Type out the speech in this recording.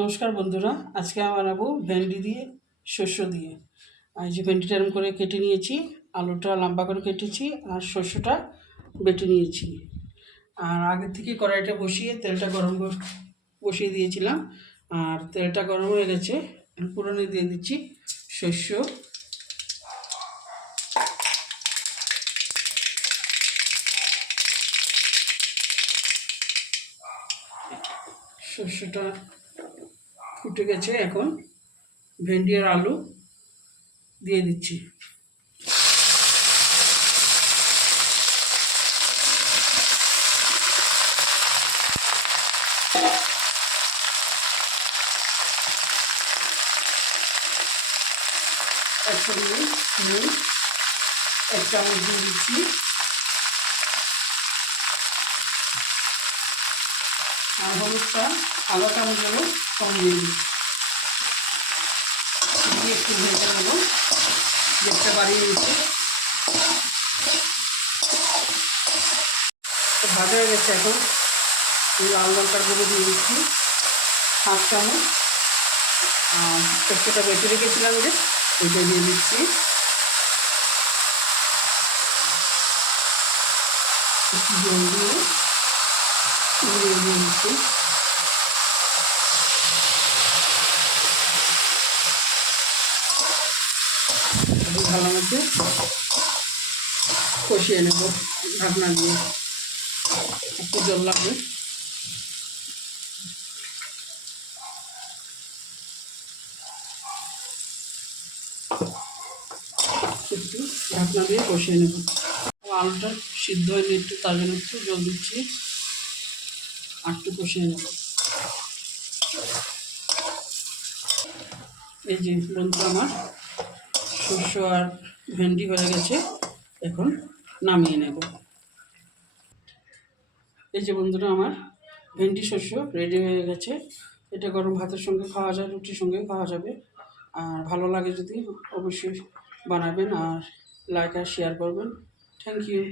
নমস্কার বন্ধুরা, আজকে আমি বানাবো ভেন্ডি দিয়ে শস্য দিয়ে। আর এই যে ভেন্ডিটা এরকম করে কেটে নিয়েছি, আলুটা লম্বা করে কেটেছি, আর শস্যটা বেটে নিয়েছি। আর আগের থেকে কড়াইটা বসিয়ে তেলটা বসিয়ে দিয়েছিলাম। আর তেলটা গরম হয়ে গেছে, ফোড়নে দিয়ে দিচ্ছি শস্য। শস্যটা ফুটে গেছে, এখন ভেন্ডি আর আলু দিয়ে দিচ্ছি। একসঙ্গে নুন 1 চামচ দিয়ে দিচ্ছি, আর হলুদটা আধা চামচেরও কম দিয়ে দিচ্ছি। দিয়ে একটু ভেজে নেব, দেখতে বাড়িয়ে দিচ্ছি। ভাজা হয়ে গেছে, এখন লাল লঙ্কার গুঁড়ো দিয়ে দিচ্ছি 1/2 চামচ। আর শস্যটা বেটে রেখেছিলাম যে ওইটা দিয়ে দিচ্ছি। একটু জল দিয়ে দিয়ে দিচ্ছি। ভালো মতো কষিয়ে নেব ঢাকনা দিয়ে, একটু জল লাগবে। একটু ঢাকনা দিয়ে কষিয়ে নেব। আলুটা সিদ্ধ হয়নি, একটু তার জন্য একটু জল দিচ্ছি, আর একটু কষিয়ে নেব। এই যে বন্ধু, আমার শস্য আর ভেন্ডি হয়ে গেছে, এখন নামিয়ে নেব। এই যে বন্ধুরা, আমার ভেন্ডি শস্য রেডি হয়ে গেছে। এটা গরম ভাতের সঙ্গে খাওয়া যায়, রুটির সঙ্গে খাওয়া যাবে। আর ভালো লাগে যদি অবশ্যই বানাবেন, আর লাইক আর শেয়ার করবেন। Thank you.